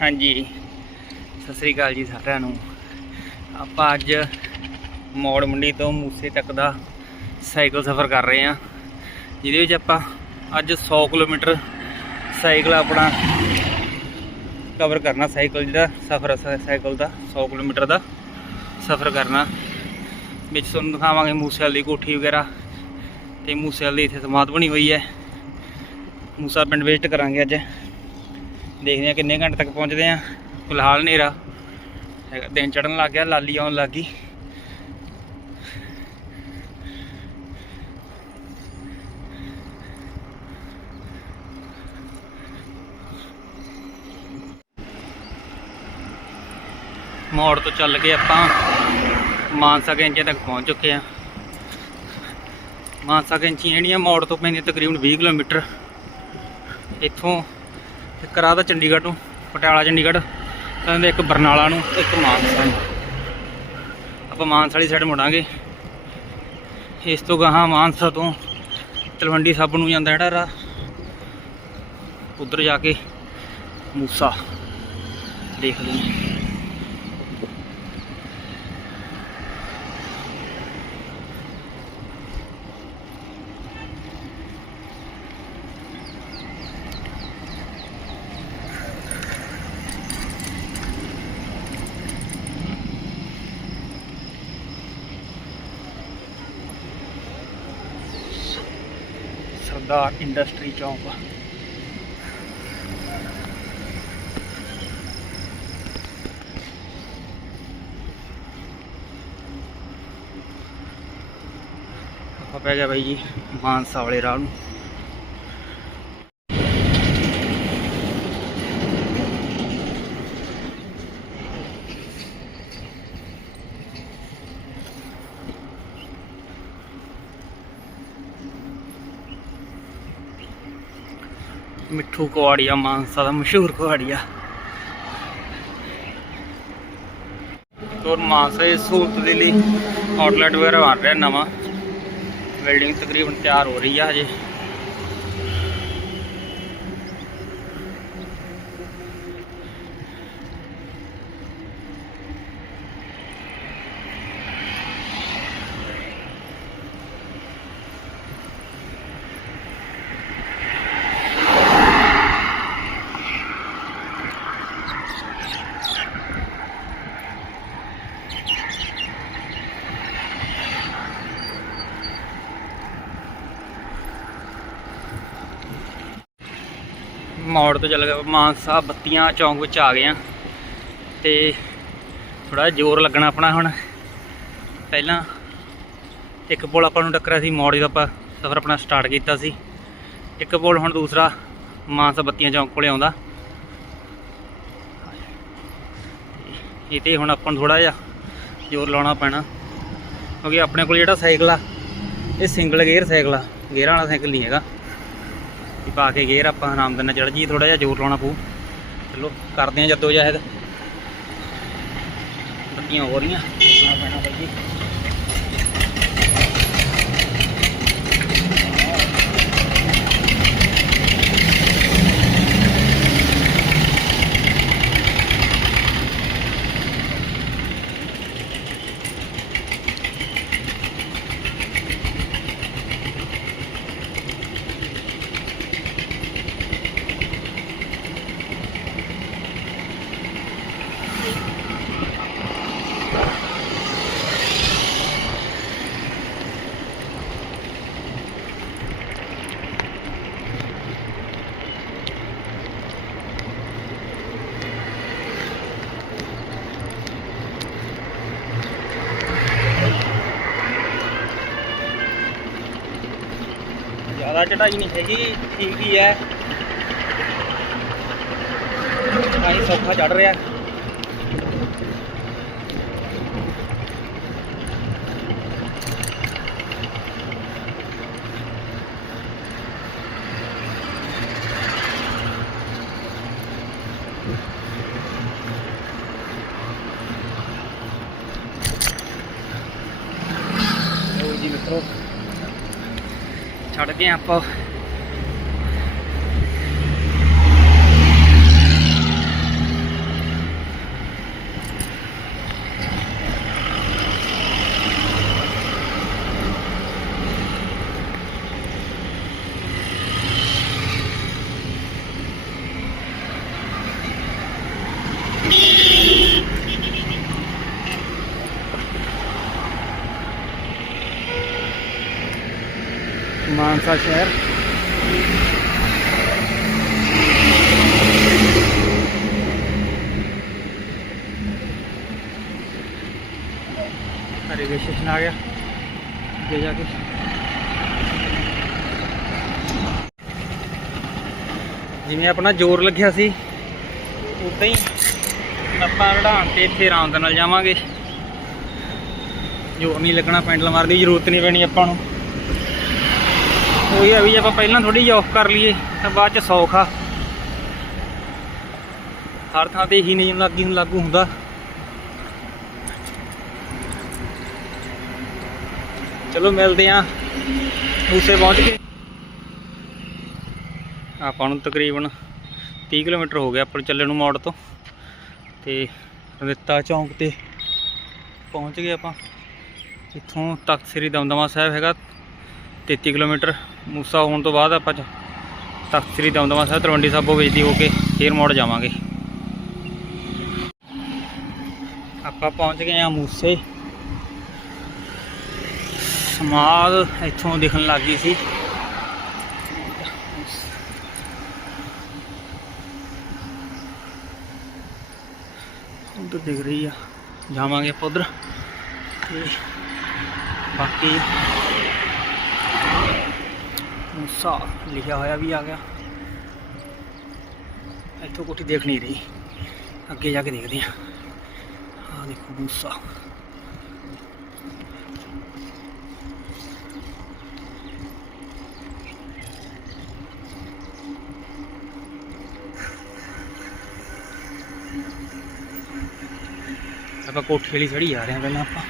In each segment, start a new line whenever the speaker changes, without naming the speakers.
ਹਾਂਜੀ। ਸਤਿ ਸ੍ਰੀ ਅਕਾਲ ਜੀ ਸਾਰਿਆਂ ਨੂੰ। ਆਪਾਂ ਅੱਜ ਮੋੜ ਮੰਡੀ ਤੋਂ ਮੂਸੇ ਤੱਕ ਦਾ ਸਾਈਕਲ ਸਫ਼ਰ ਕਰ ਰਹੇ ਹਾਂ। ਜਿਹਦੇ ਵਿੱਚ ਆਪਾਂ ਅੱਜ 100 ਕਿਲੋਮੀਟਰ ਸਾਈਕਲ ਆਪਣਾ ਕਵਰ ਕਰਨਾ, ਸਾਈਕਲ ਜਿਹੜਾ ਸਫ਼ਰ ਸਾਈਕਲ ਦਾ 100 ਕਿਲੋਮੀਟਰ ਦਾ ਸਫ਼ਰ ਕਰਨਾ। ਵਿੱਚ ਤੁਹਾਨੂੰ ਦਿਖਾਵਾਂਗੇ ਮੂਸੇਵਾਲ ਦੀ ਕੋਠੀ ਵਗੈਰਾ ਤੇ ਮੂਸੇਵਾਲ ਦੀ ਇੱਥੇ ਸਮਾਧ ਬਣੀ ਹੋਈ ਹੈ। ਮੂਸਾ ਪਿੰਡ ਵਿਜ਼ਿਟ ਕਰਾਂਗੇ ਅੱਜ। ਦੇਖਦੇ ਹਾਂ ਕਿੰਨੇ ਘੰਟੇ ਤੱਕ ਪਹੁੰਚਦੇ ਹਾਂ। ਫਿਲਹਾਲ ਹਨੇਰਾ। ਦਿਨ ਚੜਨ ਲੱਗ ਗਿਆ, ਲਾਲੀ ਆਉਣ ਲੱਗ ਗਈ। ਮੋੜ ਤੋਂ ਚੱਲ ਕੇ ਆਪਾਂ ਮਾਨਸਾ ਕੈਂਚੇ ਤੱਕ ਪਹੁੰਚ ਚੁੱਕੇ ਹਾਂ। ਮਾਨਸਾ ਕੈਂਚੀਆਂ ਜਿਹੜੀਆਂ ਮੋੜ ਤੋਂ ਪੈਂਦੀਆਂ ਤਕਰੀਬਨ 20 ਕਿਲੋਮੀਟਰ। ਇੱਥੋਂ ਇੱਕ ਰਾਹ ਦਾ ਚੰਡੀਗੜ੍ਹ ਨੂੰ, ਪਟਿਆਲਾ, ਚੰਡੀਗੜ੍ਹ, ਕਹਿੰਦੇ ਇੱਕ ਬਰਨਾਲਾ ਨੂੰ, ਇੱਕ ਮਾਨਸਾ ਨੂੰ। ਆਪਾਂ ਮਾਨਸਾ ਵਾਲੀ ਸਾਈਡ ਮੁੜਾਂਗੇ। ਇਸ ਤੋਂ ਗਾਹਾਂ ਮਾਨਸਾ ਤੋਂ ਤਲਵੰਡੀ ਸਾਬੋ ਨੂੰ ਜਾਂਦਾ ਜਿਹੜਾ ਰਾਹ। ਉਧਰ ਜਾ ਕੇ ਮੂਸਾ। ਦੇਖ ਲਈ ਸਰਦਾਰ ਇੰਡਸਟਰੀ ਚੌਂਕ ਆਪਾਂ ਪੈ ਗਿਆ ਬਾਈ ਜੀ ਮਾਨਸਾ ਵਾਲੇ ਰਾਹ ਨੂੰ ਮਿੱਠੂ ਕੁਆੜੀਆ, ਮਾਨਸਾ ਦਾ ਮਸ਼ਹੂਰ ਕੁਆੜੀਆ। ਤੋਰ ਮਾਨਸਾ ਦੀ ਸਹੂਲਤ ਦੇ ਲਈ ਆਊਟਲੈਟ ਵਗੈਰਾ ਬਣ ਰਿਹਾ, ਨਵਾਂ। ਬਿਲਡਿੰਗ ਤਕਰੀਬਨ ਤਿਆਰ ਹੋ ਰਹੀ ਆ ਹਜੇ ਮੋੜ ਤੋਂ ਚੱਲ ਗਿਆ। ਮਾਨਸਾ ਬੱਤੀਆਂ ਚੌਂਕ ਵਿੱਚ ਆ ਗਏ ਆ। ਤੇ ਥੋੜਾ ਜ਼ੋਰ ਲੱਗਣਾ ਆਪਣਾ ਹੁਣ। ਪਹਿਲਾਂ ਇੱਕ ਪੁਲ ਆਪਾਂ ਨੂੰ ਟੱਕਰਿਆ ਸੀ, ਮੋੜ ਜਦੋਂ ਆਪਾਂ ਸਫ਼ਰ ਆਪਣਾ ਸਟਾਰਟ ਕੀਤਾ ਸੀ। ਇੱਕ ਪੁਲ ਹੁਣ ਦੂਸਰਾ ਮਾਨਸਾ ਬੱਤੀਆਂ ਚੌਂਕ ਕੋਲੇ ਆਉਂਦਾ। ਇਹ ਤੇ ਹੁਣ ਆਪਾਂ ਨੂੰ ਥੋੜਾ ਜਿਹਾ ਜ਼ੋਰ ਲਾਉਣਾ ਪੈਣਾ। ਕਿਉਂਕਿ ਆਪਣੇ ਕੋਲ ਜਿਹੜਾ ਸਾਈਕਲ ਆ, ਇਹ ਸਿੰਗਲ ਗੇਅਰ ਸਾਈਕਲ ਆ। ਗੇਅਰਾਂ ਵਾਲਾ ਸਾਈਕਲ ਨਹੀਂ ਹੈਗਾ। ਵੀ ਪਾ ਕੇ ਗੇਅਰ ਆਪਾਂ ਆਰਾਮ ਨਾਲ ਚੜ ਜੀ ਥੋੜਾ ਜਿਹਾ ਜ਼ੋਰ ਲਾਉਣਾ ਪਊ। ਚਲੋ, ਕਰਦੇ ਆ ਜੱਦੋ ਜਹਿਦ ਬੱਤੀਆਂ ਹੋ ਰਹੀਆਂ। ਪੈਣਾ ਬਾਈ ਜੀ ਚੜਾਈ ਨਹੀਂ ਹੈਗੀ ਠੀਕ ਹੀ ਹੈ। ਕਾਈ ਸੌਖਾ ਚੜ ਰਿਹਾ। ਜੀ ਮਿੱਤਰੋ ਛੱਡ ਗਏ ਆਪਾਂ। ਦਾ ਸ਼ਹਿਰ। ਰੇਲਵੇ ਸਟੇਸ਼ਨ ਆ ਗਿਆ। ਅੱਗੇ ਜਾ ਕੇ। ਜਿਵੇਂ ਆਪਣਾ ਜ਼ੋਰ ਲੱਗਿਆ ਸੀ, ਉਦਾਂ ਹੀ ਆਪਾਂ ਰੜਾਣ ਤੇ ਇੱਥੇ ਆਰਾਮ ਦੇ ਨਾਲ ਜਾਵਾਂਗੇ। ਜ਼ੋਰ ਨਹੀਂ ਲੱਗਣਾ, ਪੈਂਡਲ ਮਾਰਨ ਦੀ ਜ਼ਰੂਰਤ ਨਹੀਂ ਪੈਣੀ ਆਪਾਂ ਨੂੰ। ਉਹੀ ਆ ਵੀ ਆਪਾਂ ਪਹਿਲਾਂ ਥੋੜੀ ਜਿਹੀ ਆਫ ਕਰ ਲਈਏ, ਤਾਂ ਬਾਅਦ ਚ ਸੌਖ ਆ। ਹਰ ਥਾਂ ਤੇ ਇਹੀ ਨਿਯਮ ਲਾਗੀ ਹੁਣ ਲਾਗੂ ਹੁੰਦਾ। ਚਲੋ ਮਿਲਦੇ ਆਂ, ਮੂਸੇ ਪਹੁੰਚ ਕੇ। ਆਪਾਂ ਨੂੰ ਤਕਰੀਬਨ 30 ਕਿਲੋਮੀਟਰ ਹੋ ਗਿਆ ਆਪਾਂ ਨੂੰ ਚੱਲਣ ਨੂੰ ਮੋੜ ਤੋਂ। ਤੇ ਰੰਦਿੱਤਾ ਚੌਂਕ ਤੇ ਪਹੁੰਚ ਗਏ ਆਪਾਂ। ਇੱਥੋਂ ਤਖਤ ਸ੍ਰੀ ਦਮਦਮਾ ਸਾਹਿਬ ਹੈਗਾ 33 ਕਿਲੋਮੀਟਰ। ਮੂਸਾ ਹੋਣ ਤੋਂ ਬਾਅਦ ਆਪਾਂ ਤਖਤ ਸ੍ਰੀ ਦਮਦਮਾ ਸਾਹਿਬ, ਤਲਵੰਡੀ ਸਾਬੋ ਵੇਚਦੀ ਹੋ ਕੇ ਫੇਰ ਮੋੜ ਜਾਵਾਂਗੇ। ਆਪਾਂ ਪਹੁੰਚ ਗਏ ਆ ਮੂਸੇ। ਸਮਾਦ ਇੱਥੋਂ ਦਿਖਣ ਲੱਗ ਗਈ ਸੀ। ਉਧਰ ਦਿਖ ਰਹੀ ਆ। ਜਾਵਾਂਗੇ ਆਪਾਂ ਉਧਰ। ਤੇ ਬਾਕੀ ਮੂਸਾ ਲਿਖਿਆ ਹੋਇਆ ਵੀ ਆ ਗਿਆ। ਇੱਥੋਂ ਕੋਠੀ ਦੇਖ ਨਹੀਂ ਰਹੀ। ਅੱਗੇ ਜਾ ਕੇ ਦੇਖਦੇ ਆ ਆ ਦੇਖੋ ਮੂਸਾ। ਆਪਾਂ ਕੋਠੀ ਵਾਲੀ ਚੜੀ ਆ ਰਹੇ ਹਾਂ ਪਹਿਲਾਂ ਆਪਾਂ।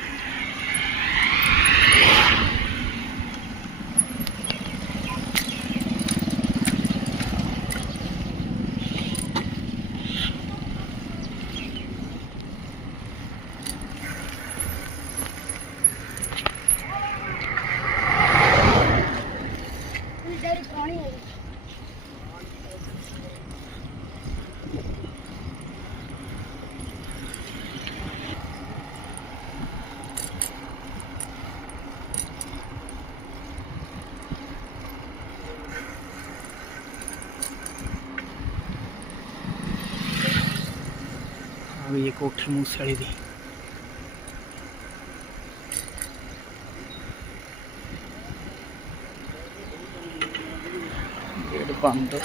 ਆ ਵੀ ਇਹ ਕੋਠੀ ਮੂਸੇ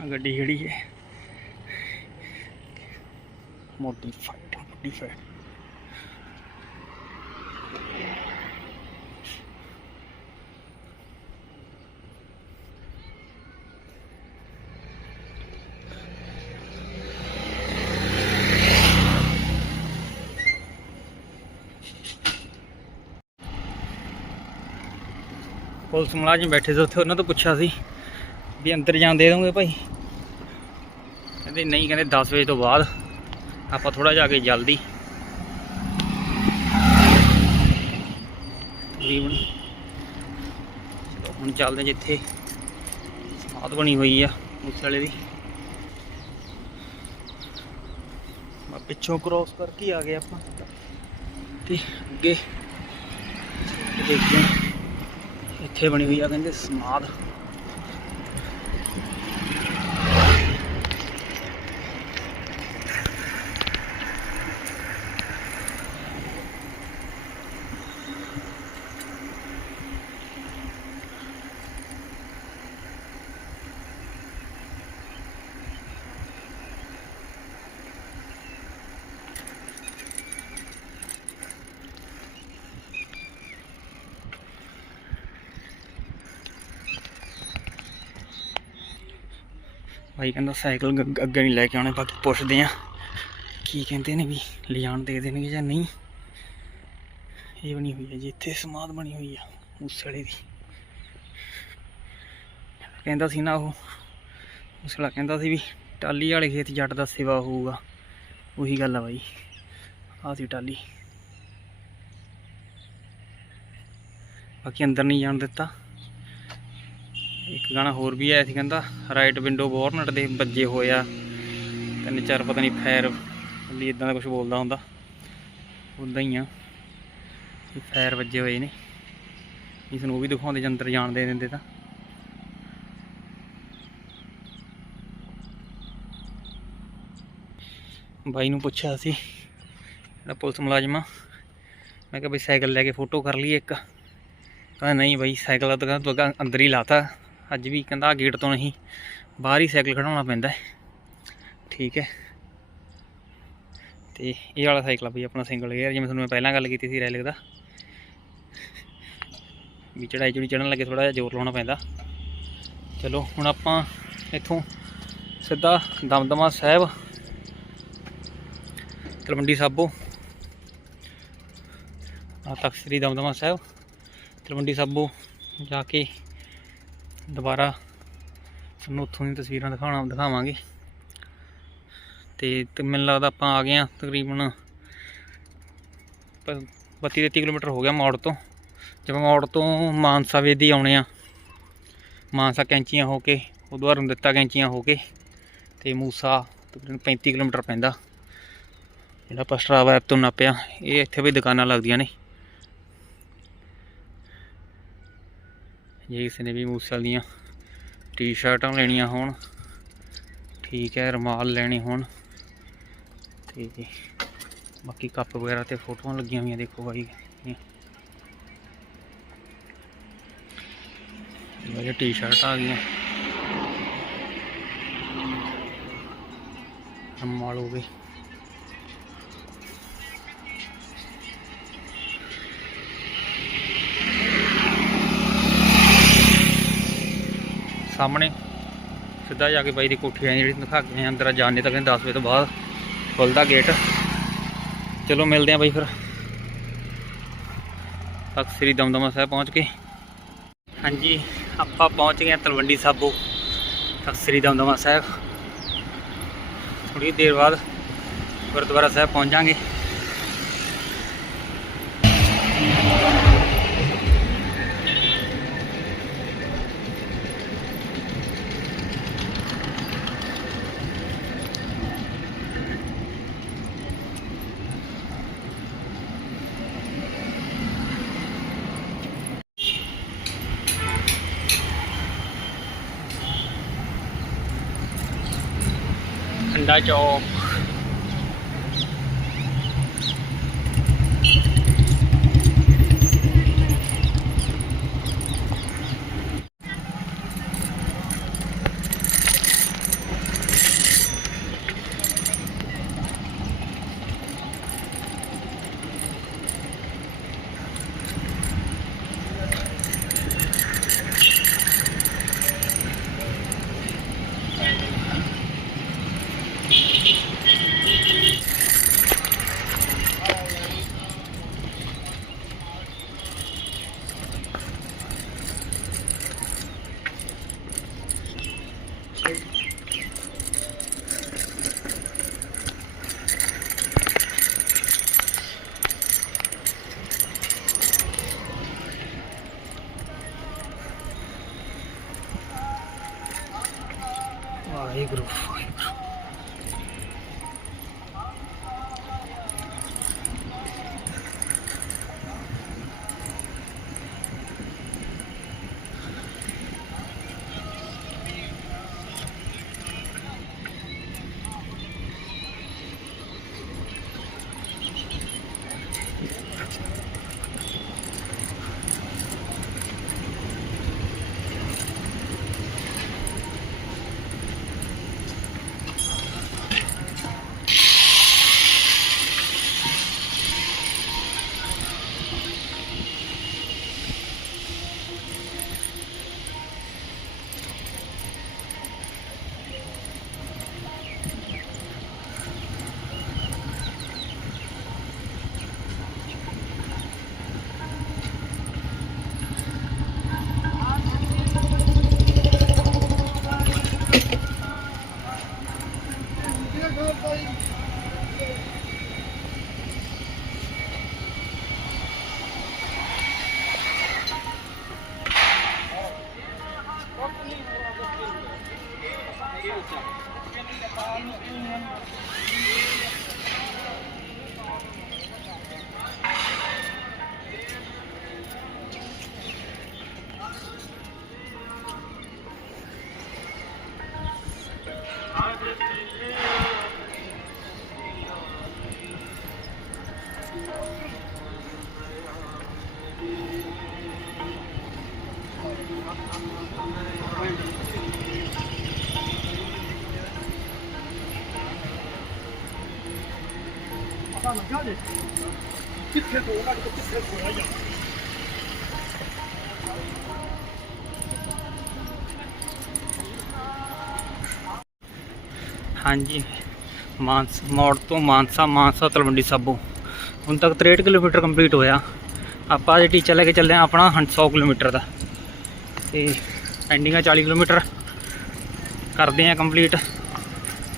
ਗੱਡੀ ਖੜੀ ਹੈ। ਮੋਡੀਫਾਈਡ ਮੋਡੀਫਾਈਡ ਪੁਲਿਸ ਮੁਲਾਜ਼ਮ ਬੈਠੇ ਸੀ ਉੱਥੇ ਉਹਨਾਂ ਤੋਂ ਪੁੱਛਿਆ ਸੀ ਵੀ ਅੰਦਰ ਜਾਣ ਦੇ ਦੋਗੇ ਭਾਈ। ਕਹਿੰਦੇ ਨਹੀਂ, ਕਹਿੰਦੇ 10 ਵਜੇ ਤੋਂ ਬਾਅਦ। ਆਪਾਂ ਥੋੜਾ ਜਾ ਕੇ ਜਲਦੀ। ਤਕਰੀਬਨ ਚਲੋ, ਹੁਣ ਚੱਲਦੇ ਜਿੱਥੇ ਸਮਾਧ ਬਣੀ ਹੋਈ ਆ, ਉਸ ਵਾਲੇ ਦੀ ਮੈਂ ਪਿੱਛੋਂ ਕ੍ਰੋਸ ਕਰਕੇ ਆ ਗਏ ਆਪਾਂ। ਤੇ ਅੱਗੇ ਦੇਖਦੇ ਇੱਥੇ ਬਣੀ ਹੋਈ ਆ, ਕਹਿੰਦੇ ਸਮਾਧ। ਭਾਈ ਕਹਿੰਦਾ ਸਾਈਕਲ ਅੱਗੇ ਨਹੀਂ ਲੈ ਕੇ ਆਉਣੇ, ਬਾਕੀ ਪੁੱਛਦੇ ਆ ਕੀ ਕਹਿੰਦੇ ਨੇ ਵੀ ਲਿਜਾਣ ਦੇ ਦੇਣਗੇ ਜਾਂ ਨਹੀਂ? ਇਹ ਬਣੀ ਹੋਈ ਹੈ ਜੀ, ਇੱਥੇ ਸਮਾਧ ਬਣੀ ਹੋਈ ਆ ਉਸ ਵਾਲੇ ਦੀ। ਕਹਿੰਦਾ ਸੀ ਨਾ ਉਹ ਉਸ ਵਾਲਾ ਕਹਿੰਦਾ ਸੀ ਵੀ ਟਾਲੀ ਵਾਲੇ ਖੇਤ ਜੱਟ ਦਾ ਸੇਵਾ ਹੋਊਗਾ। ਉਹੀ ਗੱਲ ਆ ਬਾਈ ਆ ਸੀ ਟਾਲੀ ਬਾਕੀ ਅੰਦਰ ਨਹੀਂ ਜਾਣ ਦਿੱਤਾ। ਇੱਕ ਗਾਣਾ ਹੋਰ ਵੀ ਆਇਆ ਸੀ ਕਹਿੰਦਾ ਰਾਈਟ ਵਿੰਡੋ ਬੋਰਨਟ ਦੇ ਵੱਜੇ ਹੋਏ ਆ। ਤਿੰਨ ਚਾਰ ਪਤਾ ਨਹੀਂ ਫਾਇਰ ਵੀ ਇਦਾਂ ਦਾ ਕੁਝ ਬੋਲਦਾ ਹੁੰਦਾ। ਉਦਾਂ ਹੀ ਆ। ਵੀ ਫਾਇਰ ਵੱਜੇ ਹੋਏ ਨੇ। ਇਸ ਨੂੰ ਉਹ ਵੀ ਦਿਖਾਉਂਦੇ ਜੇ ਅੰਦਰ ਜਾਣ ਦੇ ਦਿੰਦੇ ਤਾਂ। ਬਾਈ ਨੂੰ ਪੁੱਛਿਆ ਸੀ, ਜਿਹੜਾ ਪੁਲਿਸ ਮੁਲਾਜ਼ਮ ਆ। ਮੈਂ ਕਿਹਾ ਬਈ ਸਾਈਕਲ ਲੈ ਕੇ ਫੋਟੋ ਕਰ ਲਈ ਇੱਕ। ਕਹਿੰਦਾ, ਨਹੀਂ ਬਾਈ, ਸਾਈਕਲ ਤਾਂ ਅੰਦਰ ਹੀ ਲਾਤਾ। ਅੱਜ ਵੀ ਕਹਿੰਦਾ ਗੇਟ ਤੋਂ ਨਹੀਂ, ਬਾਹਰ ਹੀ ਸਾਈਕਲ ਖੜਾਉਣਾ ਪੈਂਦਾ ਠੀਕ ਹੈ। ਤੇ ਇਹ ਵਾਲਾ ਸਾਈਕਲ ਆ ਬਈ, ਆਪਣਾ ਸਿੰਗਲ ਗੇਅਰ ਜਿਵੇਂ ਤੁਹਾਨੂੰ ਮੈਂ ਪਹਿਲਾਂ ਗੱਲ ਕੀਤੀ ਸੀ ਰੈਲਿਕ ਦਾ। ਵੀ ਚੜਾਈ ਚੜੀ ਚੜਨ ਲੱਗੇ ਥੋੜਾ ਜਿਹਾ ਜ਼ੋਰ ਲਾਉਣਾ ਪੈਂਦਾ। ਚਲੋ, ਹੁਣ ਆਪਾਂ ਇੱਥੋਂ ਸਿੱਧਾ ਦਮਦਮਾ ਸਾਹਿਬ, ਤਲਵੰਡੀ ਸਾਬੋ। ਆ ਤਖਤ ਸ੍ਰੀ ਦਮਦਮਾ ਸਾਹਿਬ, ਤਲਵੰਡੀ ਸਾਬੋ ਜਾ ਕੇ ਦੁਬਾਰਾ ਤੁਹਾਨੂੰ ਉੱਥੋਂ ਦੀਆਂ ਤਸਵੀਰਾਂ ਦਿਖਾਉਣਾ, ਦਿਖਾਵਾਂਗੇ। ਤੇ ਮੈਨੂੰ ਲੱਗਦਾ ਆਪਾਂ ਆ ਗਏ ਆ ਤਕਰੀਬਨ 32 33 ਕਿਲੋਮੀਟਰ ਹੋ ਗਿਆ ਮੌੜ ਤੋਂ। ਜਦੋਂ ਮੌੜ ਤੋਂ ਮਾਨਸਾ ਵੇਦੀ ਆਉਣੇ ਆ ਮਾਨਸਾ ਕੈਂਚੀਆਂ ਹੋ ਕੇ, ਉਦੋਂ ਬਾਅਦ ਰੁੰਦਿੱਤਾ ਕੈਂਚੀਆਂ ਹੋ ਕੇ, ਤੇ ਮੂਸਾ ਤਕਰੀਬਨ 35 ਕਿਲੋਮੀਟਰ ਪੈਂਦਾ। ਜਿਹੜਾ ਆਪਾਂ ਸਟਰਾਵਾ ਐਪ ਤੋਂ ਨਾਪਿਆ, ਇਹ ਇੱਥੇ ਵੀ ਦੁਕਾਨਾਂ ਲੱਗਦੀਆਂ ਨੇ। ਜੇ ਕਿਸੇ ਨੇ ਵੀ ਮੂਸਲ ਦੀਆਂ ਟੀ-ਸ਼ਰਟਾਂ ਲੈਣੀਆਂ ਹੋਣ। ਠੀਕ ਹੈ, ਰੁਮਾਲ ਲੈਣੇ ਹੋਣ। ਤੇ ਬਾਕੀ ਕੱਪ ਵਗੈਰਾ ਤੇ ਫੋਟੋਆਂ ਲੱਗੀਆਂ ਹੋਈਆਂ ਦੇਖੋ ਬਾਈ। ਇਹ ਟੀ-ਸ਼ਰਟ ਆ ਗਈਆਂ। ਰੁਮਾਲ ਹੋ ਗਏ। ਸਾਹਮਣੇ। ਸਿੱਧਾ ਜਾ ਕੇ ਬਾਈ ਦੀ ਕੋਠੀ ਆ ਜਿਹੜੀ ਦਿਖਾ ਕੇ ਆਏ ਅੰਦਰ ਜਾਣੇ ਤਾਂ ਕਹਿੰਦੇ 10 ਵਜੇ ਤੋਂ ਬਾਅਦ ਖੁੱਲਦਾ ਗੇਟ ਚਲੋ ਮਿਲਦੇ ਆ ਬਾਈ ਫਿਰ। ਤਖਤ ਸ੍ਰੀ ਦਮਦਮਾ ਸਾਹਿਬ ਪਹੁੰਚ ਕੇ ਹਾਂਜੀ, ਆਪਾਂ ਪਹੁੰਚ ਗਏ ਹਾਂ ਤਲਵੰਡੀ ਸਾਬੋ, ਤਖਤ ਸ੍ਰੀ ਦਮਦਮਾ ਸਾਹਿਬ। ਥੋੜੀ ਦੇਰ ਬਾਅਦ ਗੁਰਦੁਆਰਾ ਸਾਹਿਬ ਪਹੁੰਚਾਂਗੇ। ਖੰਡਾ ਚੌਕ ਹਾਂਜੀ, ਮਾਨਸ, ਮੋੜ ਤੋਂ ਮਾਨਸਾ ਮਾਨਸਾ, ਤਲਵੰਡੀ ਸਾਬੋ। ਹੁਣ ਤੱਕ 63 ਕਿਲੋਮੀਟਰ ਕੰਪਲੀਟ ਹੋਇਆ। ਆਪਾਂ ਜੇ ਟੀਚਾ ਲੈ ਕੇ ਚੱਲੇ ਆ ਆਪਣਾ 100 ਕਿਲੋਮੀਟਰ ਦਾ। ਤੇ ਪੈਂਡਿੰਗ ਆ 40 ਕਿਲੋਮੀਟਰ ਕਰਦੇ ਆ ਕੰਪਲੀਟ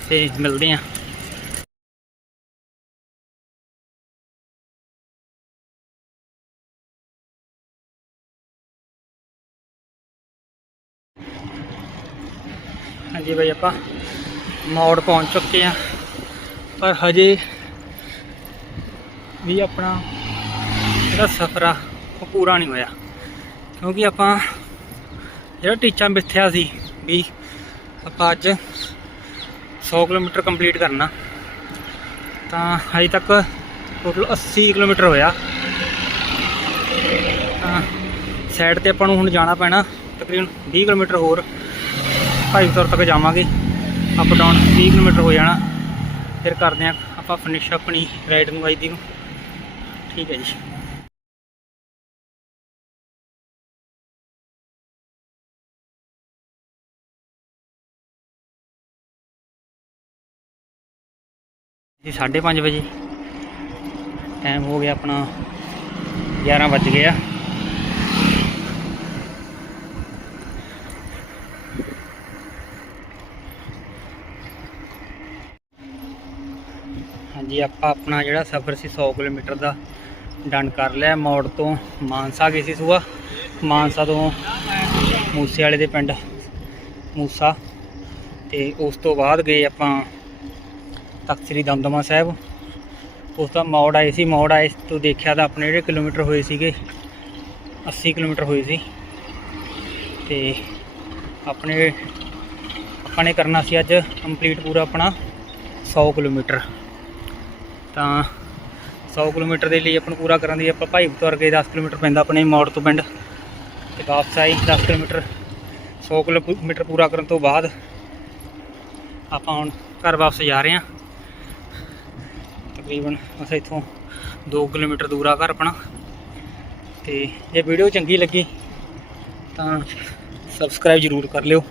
ਤੇ ਮਿਲਦੇ ਆ। ਹਾਂਜੀ ਭਾਈ ਆਪਾਂ ਮੌੜ ਪਹੁੰਚ ਚੁੱਕੇ ਆ। ਪਰ ਹਜੇ ਵੀ ਆਪਣਾ ਜਿਹੜਾ ਸਫ਼ਰ ਆ, ਉਹ ਪੂਰਾ ਨਹੀਂ ਹੋਇਆ। ਕਿਉਂਕਿ ਆਪਾਂ ਜਿਹੜਾ ਟੀਚਾ ਮਿੱਥਿਆ ਸੀ ਵੀ ਆਪਾਂ ਅੱਜ 100 ਕਿਲੋਮੀਟਰ ਕੰਪਲੀਟ ਕਰਨਾ, ਤਾਂ ਹਜੇ ਤੱਕ ਟੋਟਲ 80 ਕਿਲੋਮੀਟਰ ਹੋਇਆ। ਸਾਈਡ ਤੇ ਆਪਾਂ ਨੂੰ ਹੁਣ ਜਾਣਾ ਪੈਣਾ ਤਕਰੀਬਨ 20 ਕਿਲੋਮੀਟਰ ਹੋਰ। ਭਾਈਪੁਰ ਤੱਕ ਜਾਵਾਂਗੇ। ਅਪ ਡਾਊਨ 20 ਕਿਲੋਮੀਟਰ ਹੋ ਜਾਣਾ। ਫਿਰ ਕਰਦੇ ਆ ਆਪਾਂ ਫਿਨਿਸ਼ ਆਪਣੀ ਰਾਈਡ ਨੂੰ ਅੱਜ ਦੀ ਨੂੰ। ਠੀਕ ਹੈ ਜੀ। ਜੀ 5:30 ਵਜੇ। ਟਾਈਮ ਹੋ ਗਿਆ ਆਪਣਾ 11 ਵੱਜ ਗਿਆ ਆ ਆਪਾਂ ਆਪਣਾ ਜਿਹੜਾ ਸਫ਼ਰ ਸੀ 100 ਕਿਲੋਮੀਟਰ ਦਾ ਡਨ ਕਰ ਲਿਆ। ਮੌੜ ਤੋਂ ਮਾਨਸਾ ਗਏ ਸੀ ਸੁਬਾ ਮਾਨਸਾ ਤੋਂ ਮੂਸੇ ਵਾਲੇ ਦੇ ਪਿੰਡ ਮੂਸਾ। ਤੇ ਉਸ ਤੋਂ ਬਾਅਦ ਗਏ ਆਪਾਂ ਤਖਤ ਸ੍ਰੀ ਦਮਦਮਾ ਸਾਹਿਬ। ਉਸ ਤੋਂ ਮੋੜ ਆਏ ਸੀ। ਮੌੜ ਆਏ ਤੋਂ ਦੇਖਿਆ ਤਾਂ ਆਪਣੇ ਜਿਹੜੇ ਕਿਲੋਮੀਟਰ ਹੋਏ ਸੀਗੇ 80 ਕਿਲੋਮੀਟਰ ਹੋਏ ਸੀ। ਤੇ ਆਪਣੇ, ਆਪਾਂ ਨੇ ਕਰਨਾ ਸੀ ਅੱਜ ਕੰਪਲੀਟ ਪੂਰਾ ਆਪਣਾ 100 ਕਿਲੋਮੀਟਰ। ਤਾਂ 100 ਕਿਲੋਮੀਟਰ ਦੇ ਲਈ ਆਪਾਂ ਨੂੰ ਪੂਰਾ ਕਰਨ ਦੀ ਆਪਾਂ ਭਾਈ ਤੁਰ ਗਏ 10 ਕਿਲੋਮੀਟਰ ਪੈਂਦਾ ਆਪਣੇ ਮੌੜ ਤੋਂ ਪਿੰਡ। ਤੇ ਵਾਪਸ ਆਈ 10 ਕਿਲੋਮੀਟਰ। 100 ਕਿਲੋਮੀਟਰ ਪੂਰਾ ਕਰਨ ਤੋਂ ਬਾਅਦ ਆਪਾਂ ਹੁਣ ਘਰ ਵਾਪਸ ਜਾ ਰਹੇ ਹਾਂ। ਤਕਰੀਬਨ ਅਸੀਂ ਇੱਥੋਂ 2 ਕਿਲੋਮੀਟਰ ਦੂਰ ਆ ਘਰ ਆਪਣਾ। ਤੇ ਜੇ ਵੀਡੀਓ ਚੰਗੀ ਲੱਗੀ ਤਾਂ ਸਬਸਕ੍ਰਾਈਬ ਜ਼ਰੂਰ ਕਰ ਲਿਓ।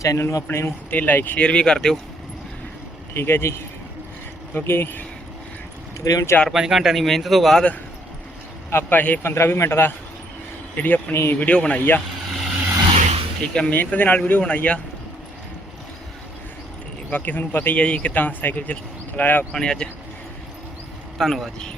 ਚੈਨਲ ਨੂੰ ਆਪਣੇ ਨੂੰ ਤੇ ਲਾਈਕ ਸ਼ੇਅਰ ਵੀ ਕਰ ਦਿਓ। ਠੀਕ ਹੈ ਜੀ। ਕਿਉਂਕਿ ਤਕਰੀਬਨ 4-5 ਘੰਟਿਆਂ ਦੀ ਮਿਹਨਤ ਤੋਂ ਬਾਅਦ ਆਪਾਂ ਇਹ 15-20 ਮਿੰਟ ਦਾ ਜਿਹੜੀ ਆਪਣੀ ਵੀਡੀਓ ਬਣਾਈ ਆ। ਠੀਕ ਹੈ, ਮਿਹਨਤ ਦੇ ਨਾਲ ਵੀਡੀਓ ਬਣਾਈ ਆ। ਤੇ ਬਾਕੀ ਤੁਹਾਨੂੰ ਪਤਾ ਹੀ ਹੈ ਜੀ ਕਿਦਾਂ ਸਾਈਕਲ ਚ ਚਲਾਇਆ ਆਪਾਂ ਨੇ ਅੱਜ। ਧੰਨਵਾਦ ਜੀ।